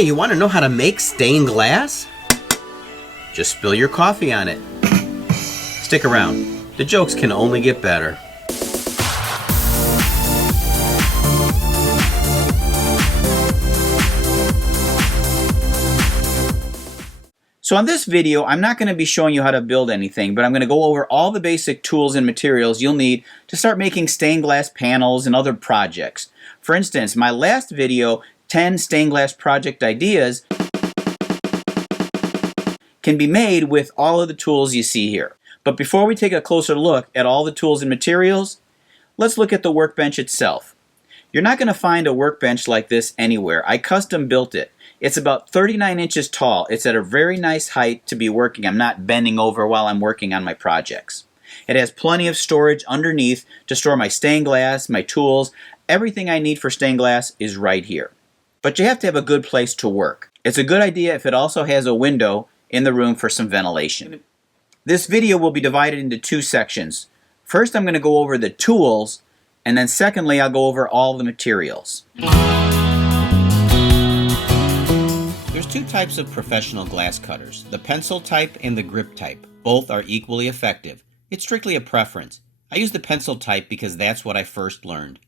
Hey, you want to know how to make stained glass? Just spill your coffee on it. Stick around. The jokes can only get better. So on this video, I'm not going to be showing you how to build anything, but I'm going to go over all the basic tools and materials you'll need to start making stained glass panels and other projects. For instance, my last video, 10 stained glass project ideas, can be made with all of the tools you see here. But before we take a closer look at all the tools and materials, let's look at the workbench itself. You're not going to find a workbench like this anywhere. I custom built it. It's about 39 inches tall. It's at a very nice height to be working. I'm not bending over while I'm working on my projects. It has plenty of storage underneath to store my stained glass, my tools. Everything I need for stained glass is right here. But you have to have a good place to work. It's a good idea if it also has a window in the room for some ventilation. This video will be divided into two sections. First, I'm going to go over the tools, and then secondly, I'll go over all the materials. There's two types of professional glass cutters, the pencil type and the grip type. Both are equally effective. It's strictly a preference. I use the pencil type because that's what I first learned.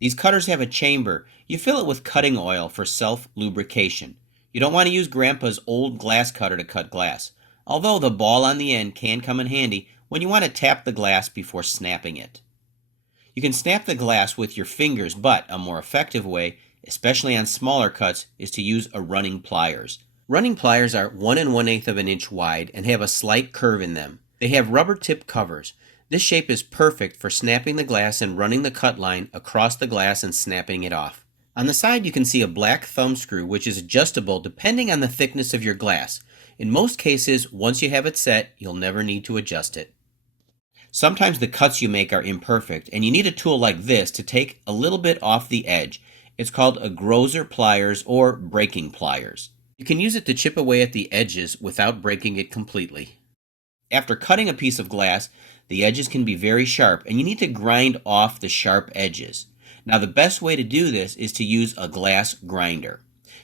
These cutters have a chamber. You fill it with cutting oil for self-lubrication. You don't want to use Grandpa's old glass cutter to cut glass, although the ball on the end can come in handy when you want to tap the glass before snapping it. You can snap the glass with your fingers, but a more effective way, especially on smaller cuts, is to use a running pliers. Running pliers are 1 1/8 of an inch wide and have a slight curve in them. They have rubber tip covers. This shape is perfect for snapping the glass and running the cut line across the glass and snapping it off. On the side you can see a black thumb screw which is adjustable depending on the thickness of your glass. In most cases, once you have it set, you'll never need to adjust it. Sometimes the cuts you make are imperfect and you need a tool like this to take a little bit off the edge. It's called a Grosser pliers or breaking pliers. You can use it to chip away at the edges without breaking it completely. After cutting a piece of glass, the edges can be very sharp and you need to grind off the sharp edges. Now the best way to do this is to use a glass grinder.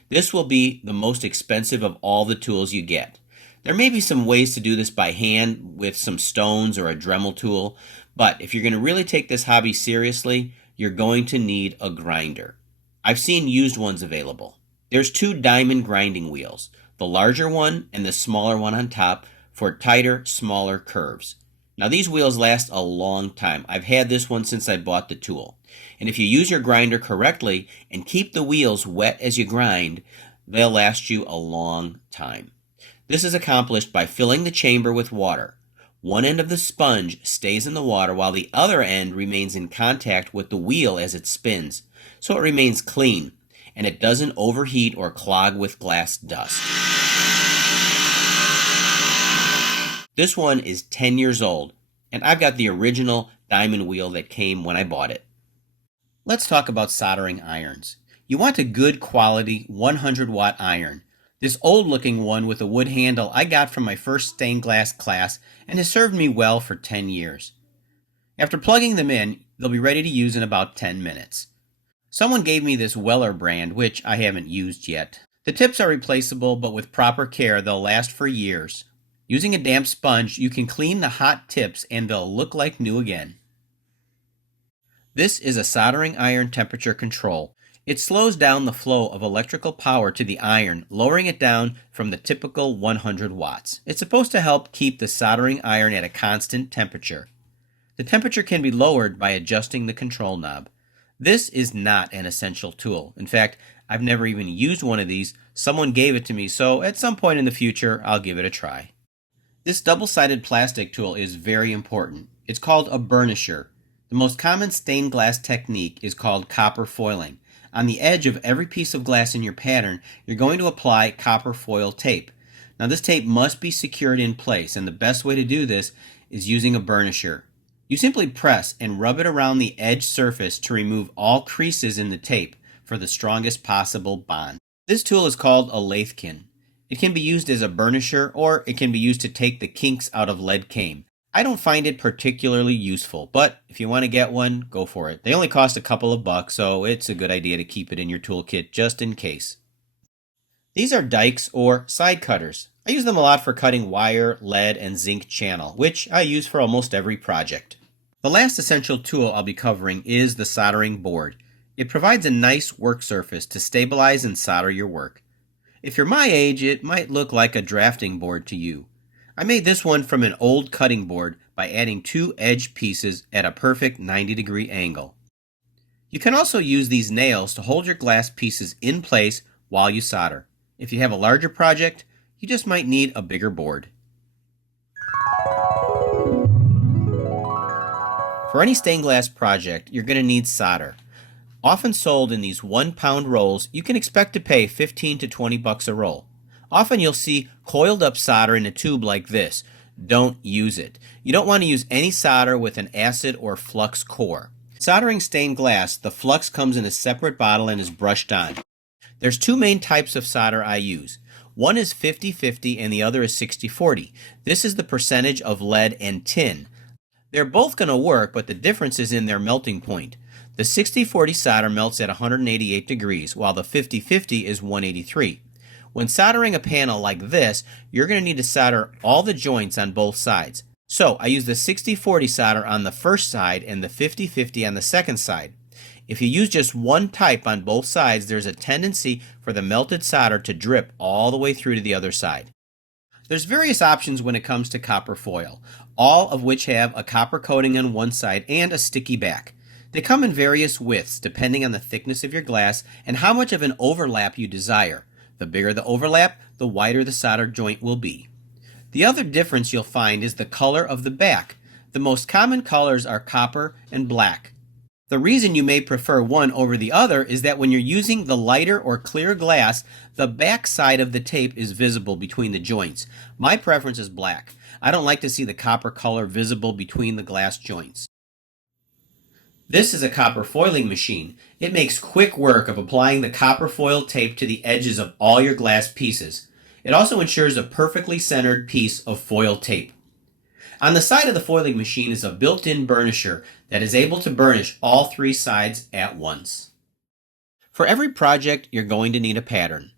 This will be the most expensive of all the tools you get. There may be some ways to do this by hand with some stones or a Dremel tool, but if you're going to really take this hobby seriously, you're going to need a grinder. I've seen used ones available. There's two diamond grinding wheels, the larger one and the smaller one on top for tighter, smaller curves. Now these wheels last a long time. I've had this one since I bought the tool. And if you use your grinder correctly and keep the wheels wet as you grind, they'll last you a long time. This is accomplished by filling the chamber with water. One end of the sponge stays in the water while the other end remains in contact with the wheel as it spins, so it remains clean and it doesn't overheat or clog with glass dust. This one is 10 years old, and I've got the original diamond wheel that came when I bought it. Let's talk about soldering irons. You want a good quality 100-watt iron. This old-looking one with a wood handle I got from my first stained glass class and has served me well for 10 years. After plugging them in, they'll be ready to use in about 10 minutes. Someone gave me this Weller brand, which I haven't used yet. The tips are replaceable, but with proper care, they'll last for years. Using a damp sponge, you can clean the hot tips and they'll look like new again. This is a soldering iron temperature control. It slows down the flow of electrical power to the iron, lowering it down from the typical 100 watts. It's supposed to help keep the soldering iron at a constant temperature. The temperature can be lowered by adjusting the control knob. This is not an essential tool. In fact, I've never even used one of these. Someone gave it to me, so at some point in the future, I'll give it a try. This double-sided plastic tool is very important. It's called a burnisher. The most common stained glass technique is called copper foiling. On the edge of every piece of glass in your pattern, you're going to apply copper foil tape. Now this tape must be secured in place, and the best way to do this is using a burnisher. You simply press and rub it around the edge surface to remove all creases in the tape for the strongest possible bond. This tool is called a lathkin. It can be used as a burnisher or it can be used to take the kinks out of lead cane. I don't find it particularly useful, but if you want to get one, go for it. They only cost a couple of bucks, so it's a good idea to keep it in your toolkit just in case. These are dikes or side cutters. I use them a lot for cutting wire, lead, and zinc channel, which I use for almost every project. The last essential tool I'll be covering is the soldering board. It provides a nice work surface to stabilize and solder your work. If you're my age, it might look like a drafting board to you. I made this one from an old cutting board by adding 2 edge pieces at a perfect 90-degree angle. You can also use these nails to hold your glass pieces in place while you solder. If you have a larger project, you just might need a bigger board. For any stained glass project, you're going to need solder. Often sold in these 1-pound rolls, you can expect to pay $15 to $20 a roll. Often you'll see coiled up solder in a tube like this. Don't use it. You don't want to use any solder with an acid or flux core. Soldering stained glass, the flux comes in a separate bottle and is brushed on. There's 2 main types of solder I use. One is 50-50 and the other is 60-40. This is the percentage of lead and tin. They're both going to work, but the difference is in their melting point. The 60-40 solder melts at 188 degrees, while the 50-50 is 183. When soldering a panel like this, you're going to need to solder all the joints on both sides. So I use the 60-40 solder on the first side and the 50-50 on the second side. If you use just one type on both sides, there's a tendency for the melted solder to drip all the way through to the other side. There's various options when it comes to copper foil, all of which have a copper coating on one side and a sticky back. They come in various widths depending on the thickness of your glass and how much of an overlap you desire. The bigger the overlap, the wider the solder joint will be. The other difference you'll find is the color of the back. The most common colors are copper and black. The reason you may prefer one over the other is that when you're using the lighter or clear glass, the back side of the tape is visible between the joints. My preference is black. I don't like to see the copper color visible between the glass joints. This is a copper foiling machine. It makes quick work of applying the copper foil tape to the edges of all your glass pieces. It also ensures a perfectly centered piece of foil tape. On the side of the foiling machine is a built-in burnisher that is able to burnish all 3 sides at once. For every project, you're going to need a pattern.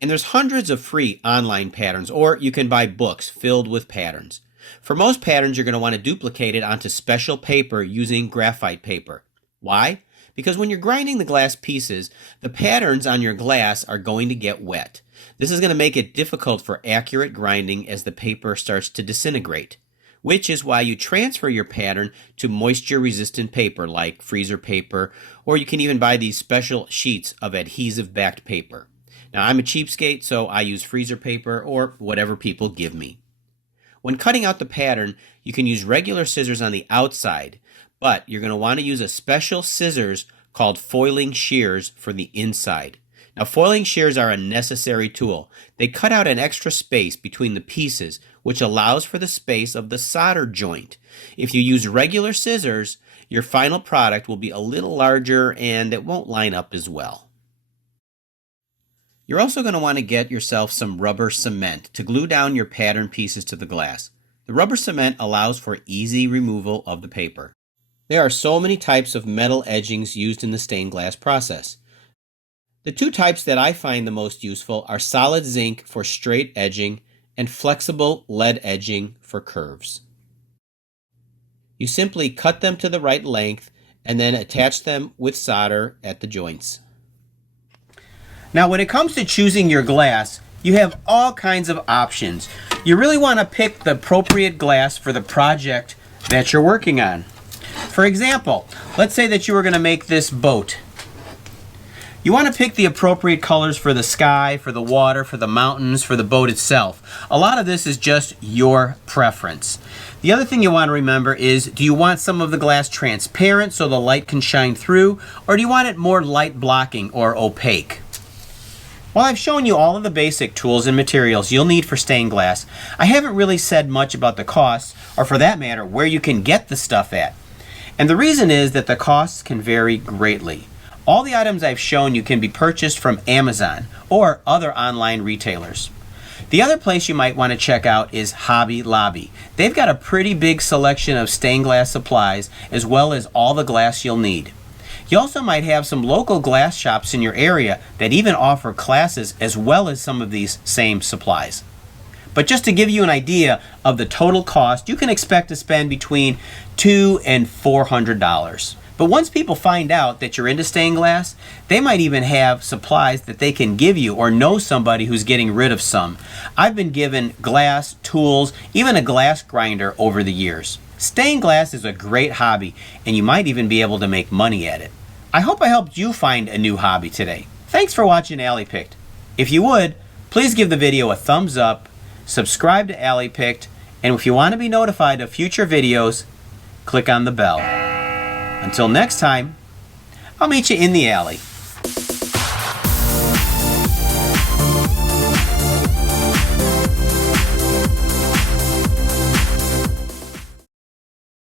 And there's hundreds of free online patterns, or you can buy books filled with patterns. For most patterns, you're going to want to duplicate it onto special paper using graphite paper. Why? Because when you're grinding the glass pieces, the patterns on your glass are going to get wet. This is going to make it difficult for accurate grinding as the paper starts to disintegrate, which is why you transfer your pattern to moisture-resistant paper like freezer paper, or you can even buy these special sheets of adhesive-backed paper. Now, I'm a cheapskate, so I use freezer paper or whatever people give me. When cutting out the pattern, you can use regular scissors on the outside, but you're going to want to use a special scissors called foiling shears for the inside. Now, foiling shears are a necessary tool. They cut out an extra space between the pieces, which allows for the space of the solder joint. If you use regular scissors, your final product will be a little larger and it won't line up as well. You're also going to want to get yourself some rubber cement to glue down your pattern pieces to the glass. The rubber cement allows for easy removal of the paper. There are so many types of metal edgings used in the stained glass process. The 2 types that I find the most useful are solid zinc for straight edging and flexible lead edging for curves. You simply cut them to the right length and then attach them with solder at the joints. Now, when it comes to choosing your glass, you have all kinds of options. You really want to pick the appropriate glass for the project that you're working on. For example, let's say that you were going to make this boat. You want to pick the appropriate colors for the sky, for the water, for the mountains, for the boat itself. A lot of this is just your preference. The other thing you want to remember is, do you want some of the glass transparent so the light can shine through, or do you want it more light blocking or opaque? While I've shown you all of the basic tools and materials you'll need for stained glass, I haven't really said much about the costs, or for that matter, where you can get the stuff at. And the reason is that the costs can vary greatly. All the items I've shown you can be purchased from Amazon or other online retailers. The other place you might want to check out is Hobby Lobby. They've got a pretty big selection of stained glass supplies as well as all the glass you'll need. You also might have some local glass shops in your area that even offer classes as well as some of these same supplies. But just to give you an idea of the total cost, you can expect to spend between $200 and $400. But once people find out that you're into stained glass, they might even have supplies that they can give you or know somebody who's getting rid of some. I've been given glass, tools, even a glass grinder over the years. Stained glass is a great hobby, and you might even be able to make money at it. I hope I helped you find a new hobby today. Thanks for watching Alley Picked. If you would, please give the video a thumbs up, subscribe to Alley Picked, and if you want to be notified of future videos, click on the bell. Until next time, I'll meet you in the alley.